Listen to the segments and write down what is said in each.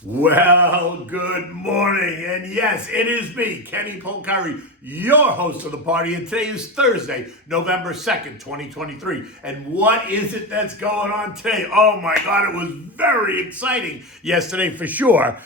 Well, good morning, and yes, it is me, Kenny Polcari, your host of the party, and today is Thursday, November 2nd, 2023, and what is it that's going on today? Oh my God, it was very exciting yesterday for sure,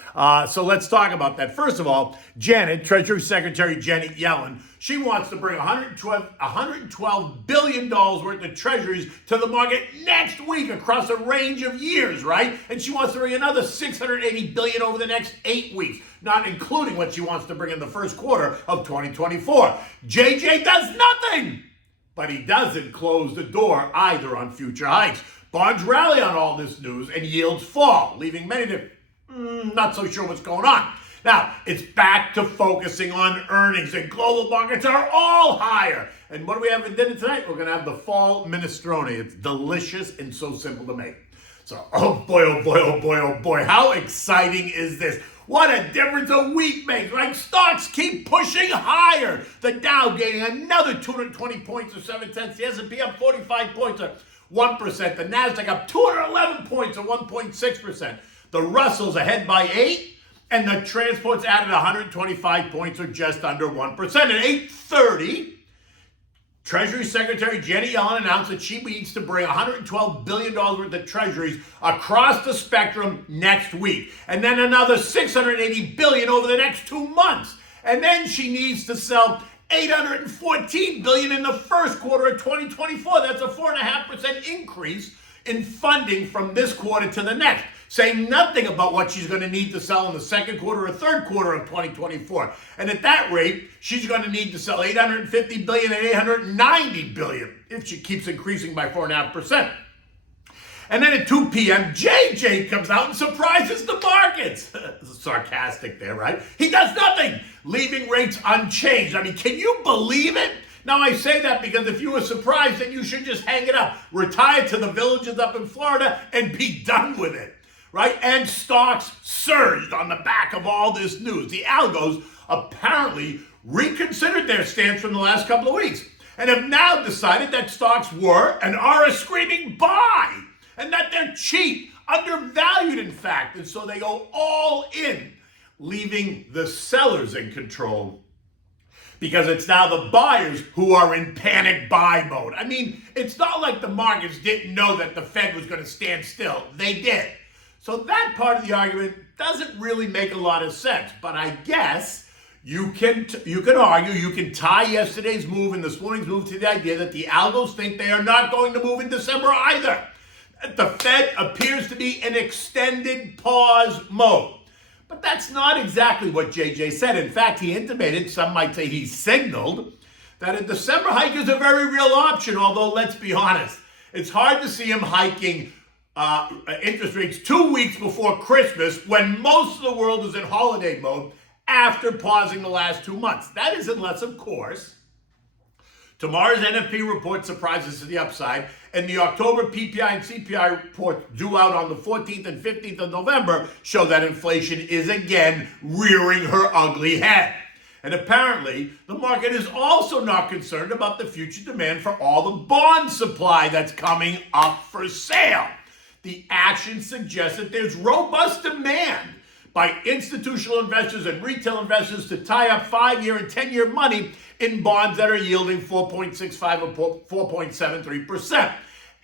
so let's talk about that. First of all, Treasury Secretary Janet Yellen, she wants to bring $112 billion worth of treasuries to the market next week across a range of years, right? And she wants to bring another $680 billion over the next 8 weeks, not including what she wants to bring in the first quarter of 2024. JJ does nothing, but he doesn't close the door either on future hikes. Bonds rally on all this news and yields fall, leaving many to not so sure what's going on. Now, it's back to focusing on earnings, and global markets are all higher. And what do we have for dinner tonight? We're going to have the fall minestrone. It's delicious and so simple to make. So, oh boy, oh boy, oh boy, oh boy. How exciting is this? What a difference a week makes, right? Stocks keep pushing higher. The Dow gaining another 220 points or 7/10. The S&P up 45 points or 1%. The Nasdaq up 211 points or 1.6%. The Russell's ahead by 8. And the transports added 125 points or just under 1%. At 8:30, Treasury Secretary Janet Yellen announced that she needs to bring $112 billion worth of treasuries across the spectrum next week. And then another $680 billion over the next 2 months. And then she needs to sell $814 billion in the first quarter of 2024. That's a 4.5% increase in funding from this quarter to the next. Saying nothing about what she's going to need to sell in the second quarter or third quarter of 2024. And at that rate, she's going to need to sell $850 billion and $890 billion if she keeps increasing by 4.5%. And then at 2 p.m., ＪJ comes out and surprises the markets. Sarcastic there, right? He does nothing, leaving rates unchanged. I mean, can you believe it? Now, I say that because if you were surprised, then you should just hang it up, retire to the villages up in Florida, and be done with it. Right? And stocks surged on the back of all this news. The algos apparently reconsidered their stance from the last couple of weeks and have now decided that stocks were and are a screaming buy and that they're cheap, undervalued in fact, and so they go all in, leaving the sellers in control because it's now the buyers who are in panic buy mode. I mean, it's not like the markets didn't know that the Fed was going to stand still. They did. So that part of the argument doesn't really make a lot of sense. But I guess you can argue, you can tie yesterday's move and this morning's move to the idea that the algos think they are not going to move in December either. The Fed appears to be in extended pause mode. But that's not exactly what JJ said. In fact, he intimated, some might say he signaled, that a December hike is a very real option, although let's be honest, it's hard to see him hiking interest rates 2 weeks before Christmas when most of the world is in holiday mode after pausing the last 2 months. That is unless, of course, tomorrow's NFP report surprises to the upside and the October PPI and CPI reports due out on the 14th and 15th of November show that inflation is again rearing her ugly head. And apparently, the market is also not concerned about the future demand for all the bond supply that's coming up for sale. The action suggests that there's robust demand by institutional investors and retail investors to tie up 5-year and 10-year money in bonds that are yielding 4.65 or 4.73%.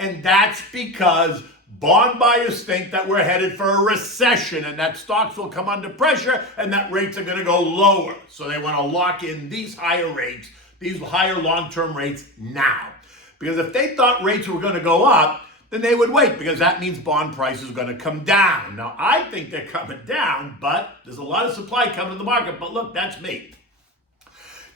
And that's because bond buyers think that we're headed for a recession and that stocks will come under pressure and that rates are going to go lower. So they want to lock in these higher rates, these higher long-term rates now. Because if they thought rates were going to go up, then they would wait because that means bond prices are going to come down. Now, I think they're coming down, but there's a lot of supply coming to the market. But look, that's me.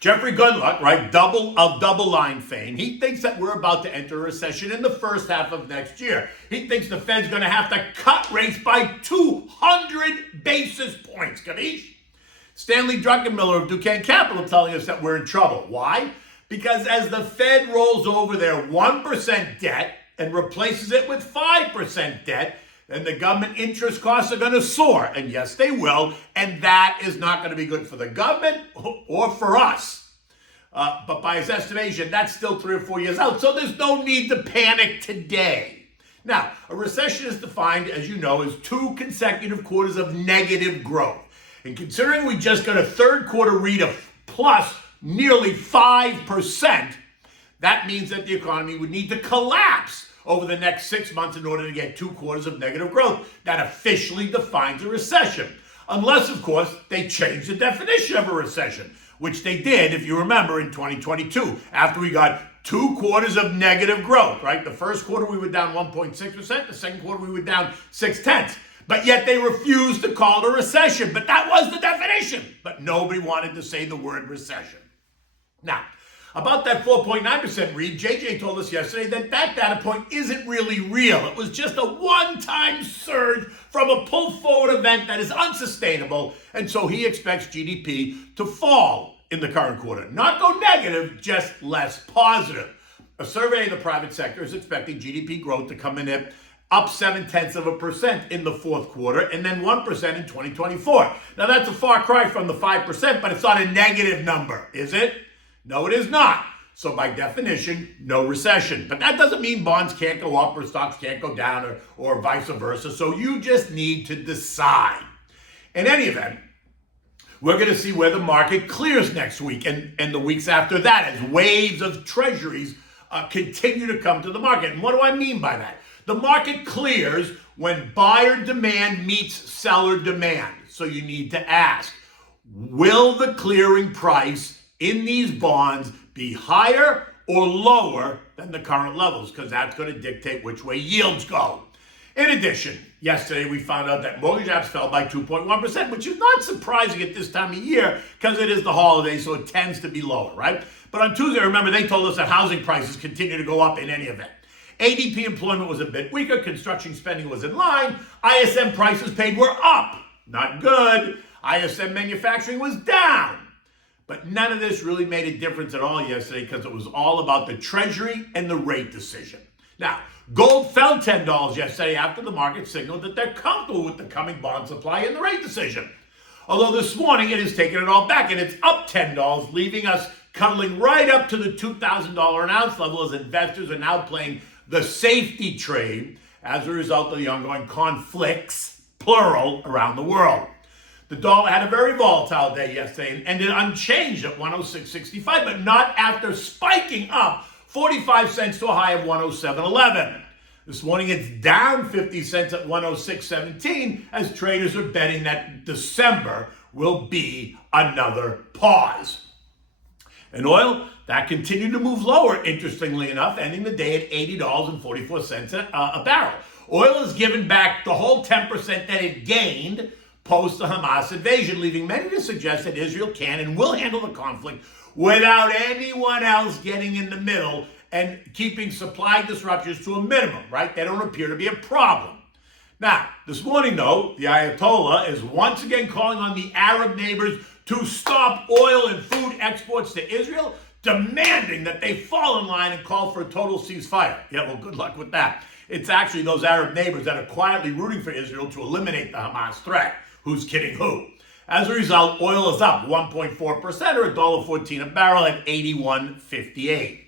Jeffrey Gundlach, right, double line fame, he thinks that we're about to enter a recession in the first half of next year. He thinks the Fed's going to have to cut rates by 200 basis points. Ganesh? Stanley Druckenmiller of Duquesne Capital telling us that we're in trouble. Why? Because as the Fed rolls over their 1% debt, and replaces it with 5% debt, then the government interest costs are going to soar. And yes, they will. And that is not going to be good for the government or for us. But by his estimation, that's still 3 or 4 years out. So there's no need to panic today. Now, a recession is defined, as you know, as 2 consecutive quarters of negative growth. And considering we just got a third quarter read of plus nearly 5%, that means that the economy would need to collapse over the next 6 months in order to get 2 quarters of negative growth. That officially defines a recession. Unless, of course, they change the definition of a recession, which they did, if you remember, in 2022, after we got 2 quarters of negative growth, right? The first quarter we were down 1.6%, the second quarter we were down 0.6. But yet they refused to call it a recession. But that was the definition. But nobody wanted to say the word recession. Now, about that 4.9% read, JJ told us yesterday that that data point isn't really real. It was just a one-time surge from a pull-forward event that is unsustainable, and so he expects GDP to fall in the current quarter. Not go negative, just less positive. A survey of the private sector is expecting GDP growth to come in at up 0.7% in the fourth quarter, and then 1% in 2024. Now, that's a far cry from the 5%, but it's not a negative number, is it? No, it is not. So by definition, no recession. But that doesn't mean bonds can't go up or stocks can't go down or vice versa. So you just need to decide. In any event, we're going to see where the market clears next week and the weeks after that as waves of treasuries continue to come to the market. And what do I mean by that? The market clears when buyer demand meets seller demand. So you need to ask, will the clearing price in these bonds be higher or lower than the current levels? Because that's going to dictate which way yields go. In addition, yesterday we found out that mortgage apps fell by 2.1%, which is not surprising at this time of year because it is the holiday, so it tends to be lower, right? But on Tuesday, remember, they told us that housing prices continue to go up in any event. ADP employment was a bit weaker, construction spending was in line, ISM prices paid were up, not good. ISM manufacturing was down. But none of this really made a difference at all yesterday because it was all about the Treasury and the rate decision. Now, gold fell $10 yesterday after the market signaled that they're comfortable with the coming bond supply and the rate decision. Although this morning it has taken it all back and it's up $10, leaving us cuddling right up to the $2,000 an ounce level as investors are now playing the safety trade as a result of the ongoing conflicts, plural, around the world. The dollar had a very volatile day yesterday and ended unchanged at 106.65, but not after spiking up 45 cents to a high of 107.11. This morning it's down 50 cents at 106.17 as traders are betting that December will be another pause. And oil, that continued to move lower, interestingly enough, ending the day at $80.44 a barrel. Oil has given back the whole 10% that it gained post the Hamas invasion, leaving many to suggest that Israel can and will handle the conflict without anyone else getting in the middle and keeping supply disruptions to a minimum, right? They don't appear to be a problem. Now, this morning, though, the Ayatollah is once again calling on the Arab neighbors to stop oil and food exports to Israel, demanding that they fall in line and call for a total ceasefire. Yeah, well, good luck with that. It's actually those Arab neighbors that are quietly rooting for Israel to eliminate the Hamas threat. Who's kidding who? As a result, oil is up 1.4% or $1.14 a barrel at 81.58.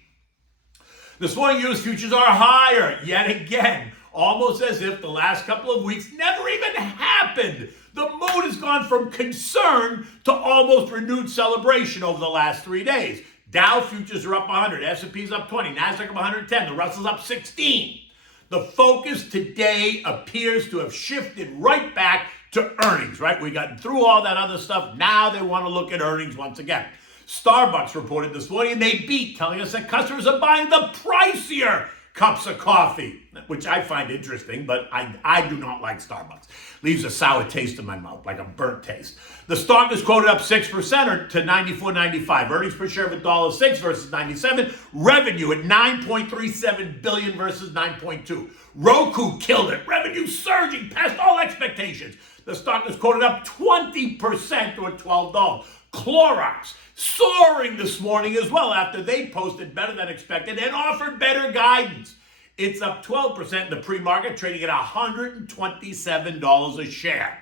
This morning, U.S. futures are higher yet again, almost as if the last couple of weeks never even happened. The mood has gone from concern to almost renewed celebration over the last 3 days. Dow futures are up 100, S&P's up 20, Nasdaq up 110, the Russell's up 16. The focus today appears to have shifted right back to earnings, right? We got through all that other stuff. Now they want to look at earnings once again. Starbucks reported this morning and they beat, telling us that customers are buying the pricier cups of coffee, which I find interesting, but I do not like Starbucks. Leaves a sour taste in my mouth, like a burnt taste. The stock is quoted up 6% to $94.95. Earnings per share of $1.06 versus 97. Revenue at $9.37 billion versus 9.2. Roku killed it. Revenue surging past all expectations. The stock is quoted up 20% or $12. Clorox soaring this morning as well after they posted better than expected and offered better guidance. It's up 12% in the pre-market, trading at $127 a share,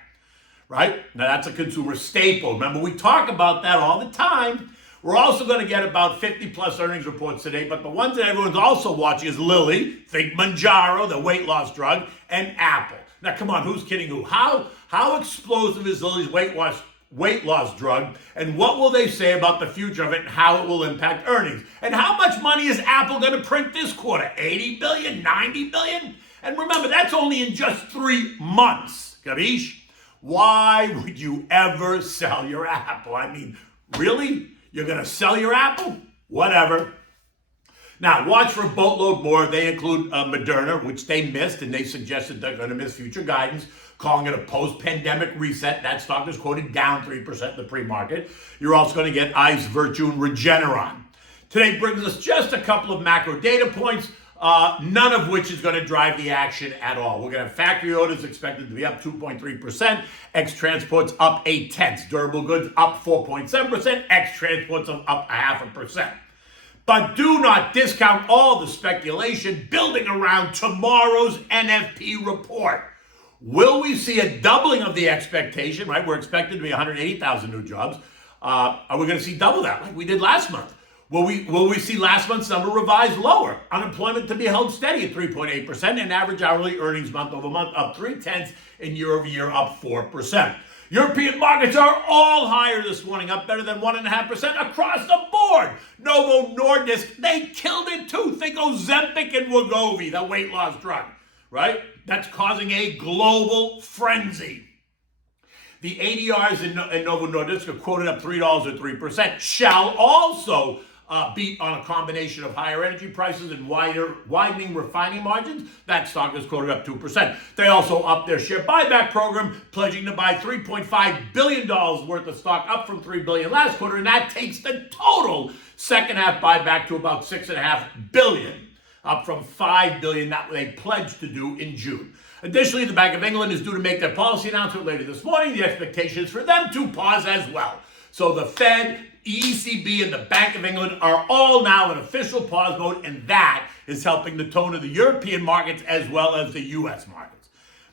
right? Now that's a consumer staple. Remember, we talk about that all the time. We're also going to get about 50 plus earnings reports today, but the ones that everyone's also watching is Lilly, think Mounjaro, the weight loss drug, and Apple. Now, come on, who's kidding who? How explosive is Lilly's weight loss drug, and what will they say about the future of it and how it will impact earnings? And how much money is Apple going to print this quarter? 80 billion, 90 billion? And remember, that's only in just 3 months. Capiche? Why would you ever sell your Apple? I mean, really? You're going to sell your Apple? Whatever. Now, watch for a boatload more. They include Moderna, which they missed, and they suggested they're going to miss future guidance, calling it a post-pandemic reset. That stock is quoted down 3% in the pre-market. You're also going to get ICE, Virtue, and Regeneron. Today brings us just a couple of macro data points, none of which is going to drive the action at all. We're going to have factory orders expected to be up 2.3%, ex-transports up 0.8%, durable goods up 4.7%, ex-transports up 0.5%. But do not discount all the speculation building around tomorrow's NFP report. Will we see a doubling of the expectation, right? We're expected to be 180,000 new jobs. Are we going to see double that like we did last month? Will we see last month's number revised lower? Unemployment to be held steady at 3.8% and average hourly earnings month over month up 0.3% and year over year up 4%. European markets are all higher this morning, up better than 1.5% across the board. Novo Nordisk, they killed it too. Think Ozempic and Wegovy, the weight loss drug, right? That's causing a global frenzy. The ADRs in Novo Nordisk are quoted up $3 or 3%, shall also beat on a combination of higher energy prices and widening refining margins. That stock is quoted up 2%. They also upped their share buyback program, pledging to buy $3.5 billion worth of stock, up from $3 billion last quarter, and that takes the total second half buyback to about $6.5 billion, up from $5 billion that they pledged to do in June. Additionally, the Bank of England is due to make their policy announcement later this morning. The expectation is for them to pause as well. So the Fed, ECB, and the Bank of England are all now in official pause mode, and that is helping the tone of the European markets as well as the U.S. markets.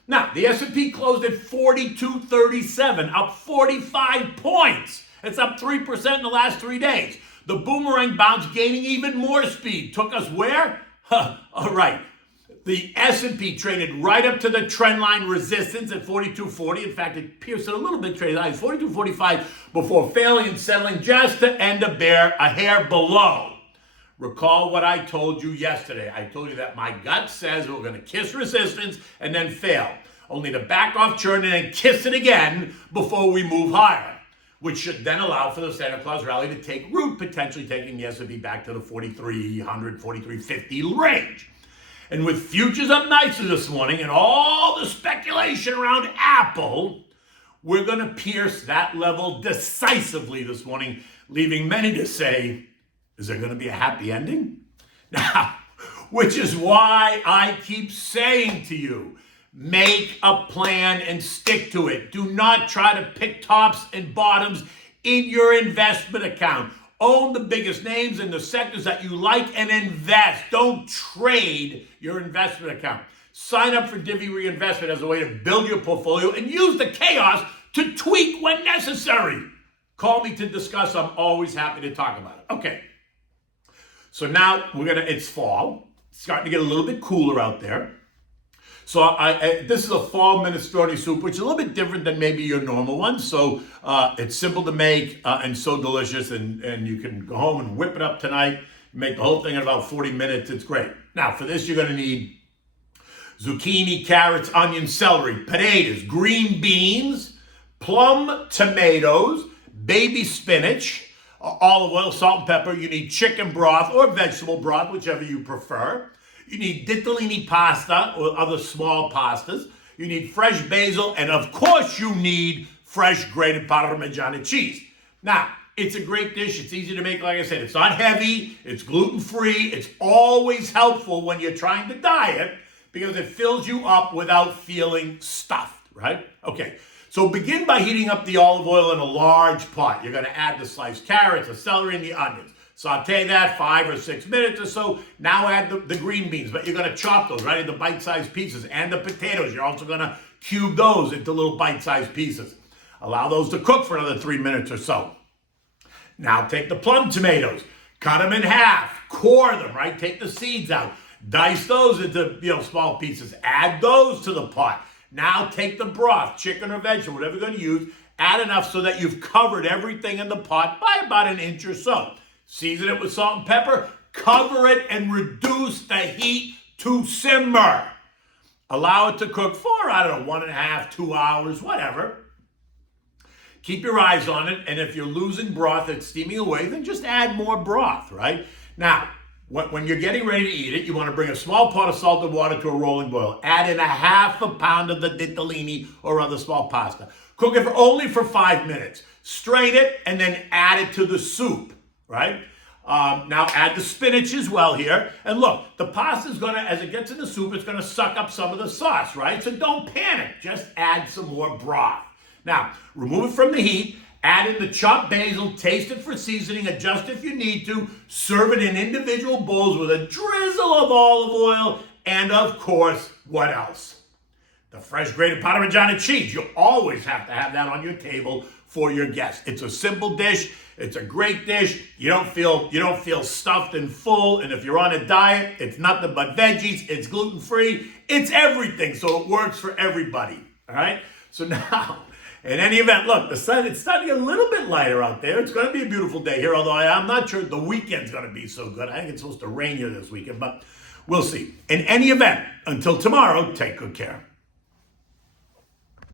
Now, the S&P closed at 4237, up 45 points. It's up 3% in the last 3 days. The boomerang bounce gaining even more speed. Took us where? All right. The S&P traded right up to the trend line resistance at 4240. In fact, it pierced it a little bit, traded high 4245 before failing and settling just to end a hair below. Recall what I told you yesterday. I told you that my gut says we're going to kiss resistance and then fail, only to back off churn and then kiss it again before we move higher, which should then allow for the Santa Claus rally to take root, potentially taking the S&P back to the 4,300, 4,350 range. And with futures up nicely this morning and all the speculation around Apple, we're going to pierce that level decisively this morning, leaving many to say, is there going to be a happy ending? Now, which is why I keep saying to you, make a plan and stick to it. Do not try to pick tops and bottoms in your investment account. Own the biggest names in the sectors that you like and invest. Don't trade your investment account. Sign up for Divvy Reinvestment as a way to build your portfolio and use the chaos to tweak when necessary. Call me to discuss. I'm always happy to talk about it. Okay. So now it's fall. It's starting to get a little bit cooler out there. So this is a fall minestrone soup, which is a little bit different than maybe your normal one. So it's simple to make and so delicious. And you can go home and whip it up tonight. Make the whole thing in about 40 minutes. It's great. Now, for this, you're going to need zucchini, carrots, onions, celery, potatoes, green beans, plum tomatoes, baby spinach, olive oil, salt and pepper. You need chicken broth or vegetable broth, whichever you prefer. You need ditalini pasta or other small pastas. You need fresh basil, and of course you need fresh grated Parmesan cheese. Now, it's a great dish. It's easy to make, like I said. It's not heavy. It's gluten-free. It's always helpful when you're trying to diet because it fills you up without feeling stuffed, right? Okay, so begin by heating up the olive oil in a large pot. You're going to add the sliced carrots, the celery, and the onions. Saute that 5 or 6 minutes or so. Now add the green beans, but you're going to chop those right into bite-sized pieces. And the potatoes, you're also going to cube those into little bite-sized pieces. Allow those to cook for another 3 minutes or so. Now take the plum tomatoes, cut them in half, core them, right? Take the seeds out, dice those into small pieces, add those to the pot. Now take the broth, chicken or vegetable, whatever you're going to use, add enough so that you've covered everything in the pot by about an inch or so. Season it with salt and pepper, cover it and reduce the heat to simmer. Allow it to cook for, 1.5, 2 hours, whatever. Keep your eyes on it, and if you're losing broth that's steaming away, then just add more broth, right? Now, when you're getting ready to eat it, you want to bring a small pot of salted water to a rolling boil. Add in 1/2 pound of the ditalini or other small pasta. Cook it only for 5 minutes. Strain it and then add it to the soup, right? Now add the spinach as well here. And look, the pasta's going to, as it gets in the soup, it's going to suck up some of the sauce, right? So don't panic. Just add some more broth. Now, remove it from the heat. Add in the chopped basil, taste it for seasoning, adjust if you need to, serve it in individual bowls with a drizzle of olive oil, and of course, what else? The fresh grated Parmigiano cheese. You always have to have that on your table for your guests. It's a simple dish. It's a great dish. You don't feel stuffed and full, and if you're on a diet, it's nothing but veggies, it's gluten-free, it's everything, so it works for everybody, all right? So now, in any event, look, the sun, it's starting to get a little bit lighter out there. It's going to be a beautiful day here, although I'm not sure the weekend's going to be so good. I think it's supposed to rain here this weekend, but we'll see. In any event, until tomorrow, take good care.